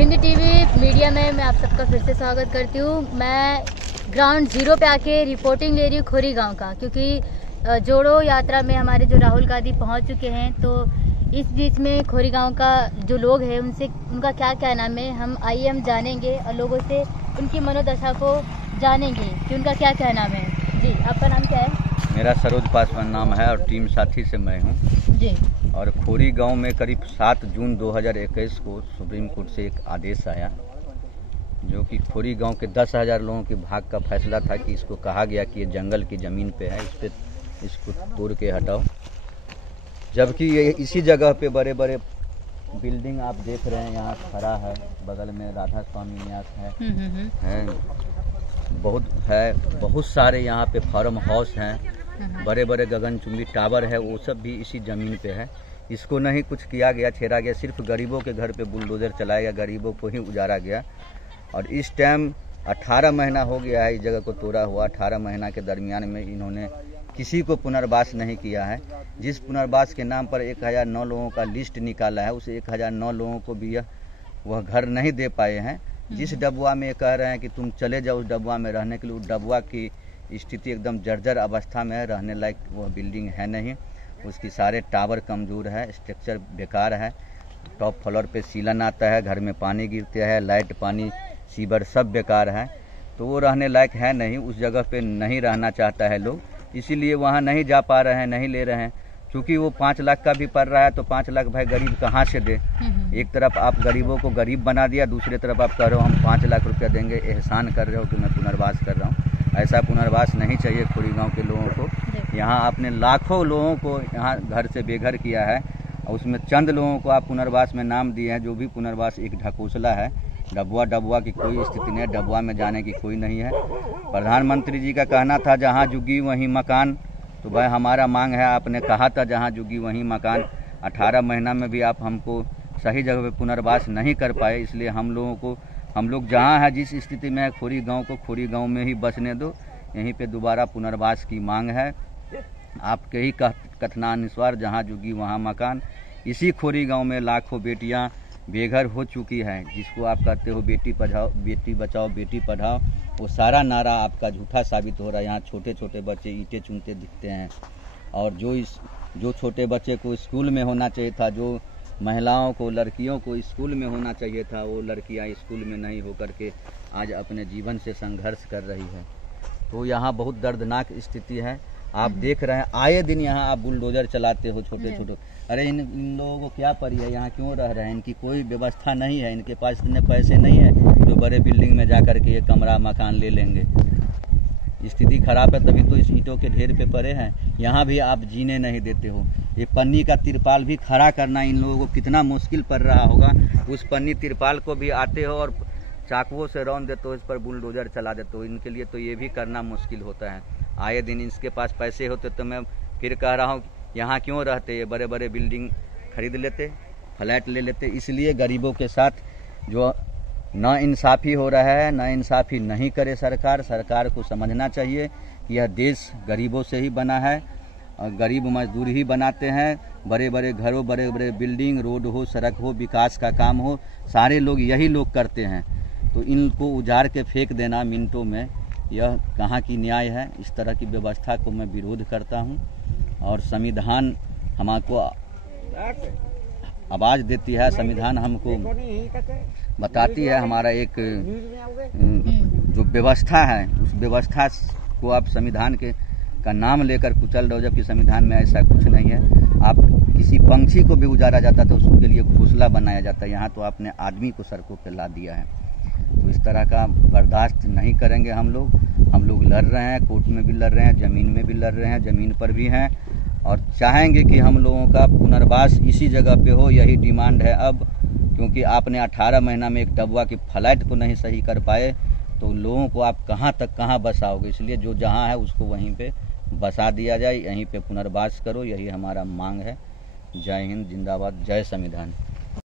Hindi TV media में मैं आप सबका फिर से स्वागत करती हूँ। मैं ग्राउंड जीरो पे आके रिपोर्टिंग ले रही हूँ खोरी गांव का, क्योंकि जोड़ो यात्रा में हमारे जो राहुल गांधी पहुँच चुके हैं। तो इस बीच में खोरी गांव का जो लोग हैं उनसे उनका क्या कहना है हम जानेंगे और लोगों से उनकी मनोदशा को जानेंगे कि उनका क्या कहना है। जी, आपका नाम क्या है? मेरा सरोज पासवान नाम है और टीम साथी से मैं हूँ जी। और खोरी गांव में करीब 7 जून 2021 को सुप्रीम कोर्ट से एक आदेश आया, जो कि खोरी गांव के 10,000 लोगों के भाग का फैसला था कि इसको कहा गया कि ये जंगल की ज़मीन पे है, इसको तोड़ के हटाओ। जबकि ये इसी जगह पे बड़े बड़े बिल्डिंग आप देख रहे हैं, यहाँ खड़ा है, बगल में राधा स्वामी निवास है, बहुत सारे यहाँ पे फार्म हाउस हैं, बड़े बड़े गगनचुंबी टावर है, वो सब भी इसी ज़मीन पे है। इसको नहीं कुछ किया गया, छेड़ा गया, सिर्फ गरीबों के घर पे बुलडोजर चलाया गया, गरीबों को ही उजाड़ा गया। और इस टाइम 18 महीना हो गया है इस जगह को तोड़ा हुआ। 18 महीना के दरमियान में इन्होंने किसी को पुनर्वास नहीं किया है। जिस पुनर्वास के नाम पर 1009 लोगों का लिस्ट निकाला है, उस 1009 लोगों को भी वह घर नहीं दे पाए हैं। जिस डबुआ में कह रहे हैं कि तुम चले जाओ उस डबुआ में रहने के लिए, उस डबुआ की स्थिति एकदम जर्जर अवस्था में है, रहने लायक वह बिल्डिंग है नहीं। उसकी सारे टावर कमज़ोर है, स्ट्रक्चर बेकार है, टॉप फ्लोर पे सीलन आता है, घर में पानी गिरते हैं, लाइट पानी सीवर सब बेकार है, तो वो रहने लायक है नहीं। उस जगह पे नहीं रहना चाहता है लोग, इसीलिए वहाँ नहीं जा पा रहे हैं, नहीं ले रहे हैं। क्योंकि वो 5 लाख का भी पड़ रहा है, तो 5 लाख भाई गरीब कहाँ से दे? एक तरफ आप गरीबों को गरीब बना दिया, दूसरी तरफ आप कह रहे हो हम 5 लाख रुपया देंगे, एहसान कर रहे हो कि मैं पुनर्वास कर रहा हूँ। ऐसा पुनर्वास नहीं चाहिए खोरी गांव के लोगों को। यहाँ आपने लाखों लोगों को यहाँ घर से बेघर किया है, और उसमें चंद लोगों को आप पुनर्वास में नाम दिए हैं, जो भी पुनर्वास एक ढकोसला है। डबुआ की कोई स्थिति नहीं है, डबुआ में जाने की कोई नहीं है। प्रधानमंत्री जी का कहना था जहाँ जुगी वहीं मकान, तो भाई हमारा मांग है, आपने कहा था जहाँ जुगी वहीं मकान। 18 महीना में भी आप हमको सही जगह पे पुनर्वास नहीं कर पाए, इसलिए हम लोग जहाँ है, जिस स्थिति में है, खोरी गांव को खोरी गांव में ही बसने दो। यहीं पे दोबारा पुनर्वास की मांग है। आपके ही कथनानुसार जहाँ जुगी वहाँ मकान। इसी खोरी गांव में लाखों बेटियाँ बेघर हो चुकी हैं। जिसको आप कहते हो बेटी बचाओ बेटी पढ़ाओ, वो सारा नारा आपका झूठा साबित हो रहा है। यहाँ छोटे छोटे बच्चे ईंटें चुनते दिखते हैं, और जो छोटे बच्चे को स्कूल में होना चाहिए था, जो महिलाओं को लड़कियों को स्कूल में होना चाहिए था, वो लड़कियाँ स्कूल में नहीं होकर के आज अपने जीवन से संघर्ष कर रही है। तो यहाँ बहुत दर्दनाक स्थिति है। आप देख रहे हैं आए दिन यहाँ आप बुलडोजर चलाते हो छोटे छोटे। अरे इन लोगों को क्या पड़ी है, यहाँ क्यों रह रहे हैं? इनकी कोई व्यवस्था नहीं है, इनके पास इतने पैसे नहीं है जो बड़े बिल्डिंग में जा कर के ये कमरा मकान ले लेंगे। स्थिति खराब है, तभी तो इस ईंटों के ढेर पे पड़े हैं। यहाँ भी आप जीने नहीं देते हो। ये पन्नी का तिरपाल भी खड़ा करना इन लोगों को कितना मुश्किल पड़ रहा होगा। उस पन्नी तिरपाल को भी आते हो और चाकुओं से रौंद देते हो, इस पर बुलडोजर चला देते हो। इनके लिए तो ये भी करना मुश्किल होता है। आए दिन इसके पास पैसे होते तो मैं फिर कह रहा हूँ यहाँ क्यों रहते, ये बड़े बड़े बिल्डिंग खरीद लेते, फ्लैट ले लेते। इसलिए गरीबों के साथ जो नाइंसाफ़ी हो रहा है, नाइंसाफ़ी नहीं करे सरकार को समझना चाहिए कि यह देश गरीबों से ही बना है, और गरीब मजदूर ही बनाते हैं। बड़े बड़े घरों, बड़े बड़े बिल्डिंग, रोड हो, सड़क हो, विकास का काम हो, सारे लोग यही लोग करते हैं। तो इनको उजाड़ के फेंक देना मिनटों में, यह कहाँ की न्याय है? इस तरह की व्यवस्था को मैं विरोध करता हूँ। और संविधान हमको आवाज़ देती है, संविधान हमको बताती है, हमारा एक जो व्यवस्था है, उस व्यवस्था को आप संविधान का नाम लेकर कुचल रहे हो, जबकि संविधान में ऐसा कुछ नहीं है। आप किसी पंछी को भी उजाड़ा जाता तो उसके लिए घोंसला बनाया जाता है, यहाँ तो आपने आदमी को सड़कों पर ला दिया है। तो इस तरह का बर्दाश्त नहीं करेंगे हम लोग लड़ रहे हैं, कोर्ट में भी लड़ रहे हैं, ज़मीन में भी लड़ रहे हैं, ज़मीन पर भी हैं, और चाहेंगे कि हम लोगों का पुनर्वास इसी जगह पे हो। यही डिमांड है अब, क्योंकि आपने 18 महीना में एक डबुआ की फ्लैट को नहीं सही कर पाए, तो लोगों को आप कहाँ बसाओगे? इसलिए जो जहाँ है उसको वहीं पे बसा दिया जाए, यहीं पे पुनर्वास करो, यही हमारा मांग है। जय हिंद, जिंदाबाद, जय संविधान।